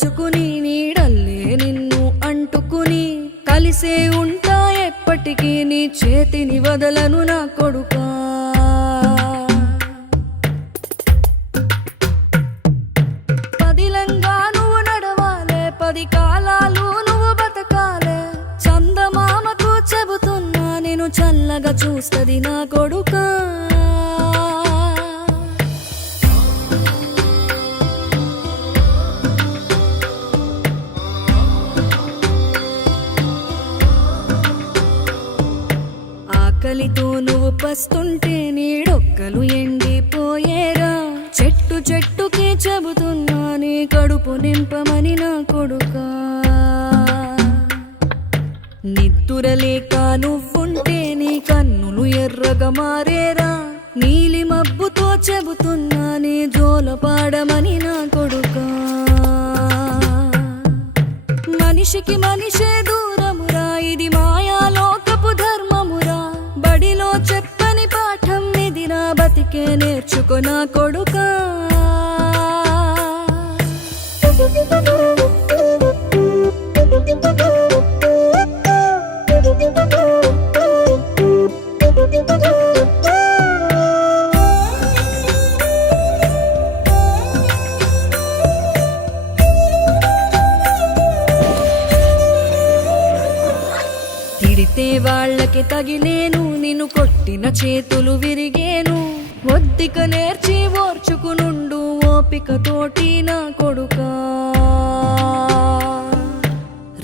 చుకుని నీడల్లే నిన్ను అంటుకుని కలిసే ఉంటా ఎప్పటికీ నీ చేతిని వదలను నా కొడుకా. పదిలంగా నువ్వు నడవాలే, 10 కాలాలు నువ్వు బతకాలే. చందమామకు చెబుతున్నా నేను చల్లగా చూస్తది నా కొడుకా. ఆకలితో నువ్వు పస్తుంటే నీడొక్కలు ఎండిపోయేరా. చెట్టు చెట్టుకి చెబుతున్నా నీ కడుపు నింపమని నా కొడుకా. నిద్దురలేక నువ్వుంటే నీ కన్నులు ఎర్రగా మారేరా. నీలి మబ్బుతో చెబుతున్నా నీ జోల పాడమని నా కొడుకా. మనిషికి మనిషే దూరమురా, ఇది మాయాలోకపు ధర్మమురా. బడిలో చెప్పని పాఠం ఇదిరా, బతికే నేర్చుకో నా కొడుకా. తిడితే వాళ్ళకి తగిలేను, నిన్ను కొట్టిన చేతులు విరిగేను. ఒద్దిక నేర్చి ఓర్చుకునుండు ఓపికతోటి నా కొడుకా.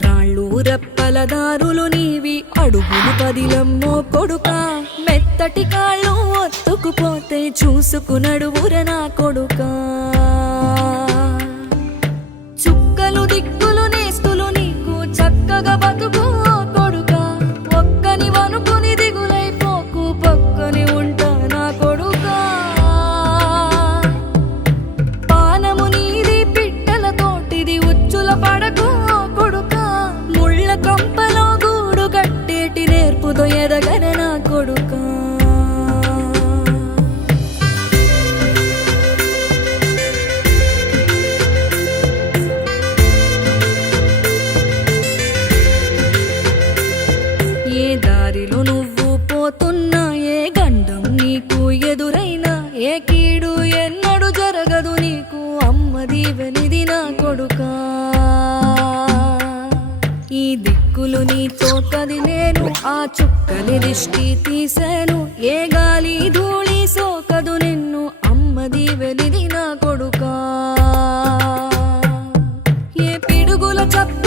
రాళ్ళు రెప్పల దారులు నీవి, అడుగులు పదిలమ్మో కొడుకా. మెత్తటి కాళ్ళు ఒత్తుకుపోతే చూసుకునడువుర నా కొడుకా. చుక్కలు దిక్కులు నేస్తులు నీకు చక్కగా బతుకు కొడుకా. ఒక్కని వనుకుని దిగులైపోకు, పక్కని ఉంటా నా కొడుకా. పానము నీది పిట్టల తోటిది, ఉచ్చుల పడకు కొడుకా. ముళ్ళ కంపలో గూడు కట్టేటి నేర్పుతో ఎదగన నా కొడుకా. ఏ దారిలో నువ్వు పోతున్నా, ఏ గండం నీకు ఎదురైనా, ఏ కీడు ఎన్నడు జరగదు నీకు, అమ్మ దీవెనిది నా కొడుకా. ఈ దిక్కులు నీతో కదిలేను, ఆ చుక్కని దిష్టి తీసాను. ఏ గాలి ధూళి సోకదు నిన్ను, అమ్మ దీవెనిది నా కొడుకా. ఏ పిడుగుల చప్ప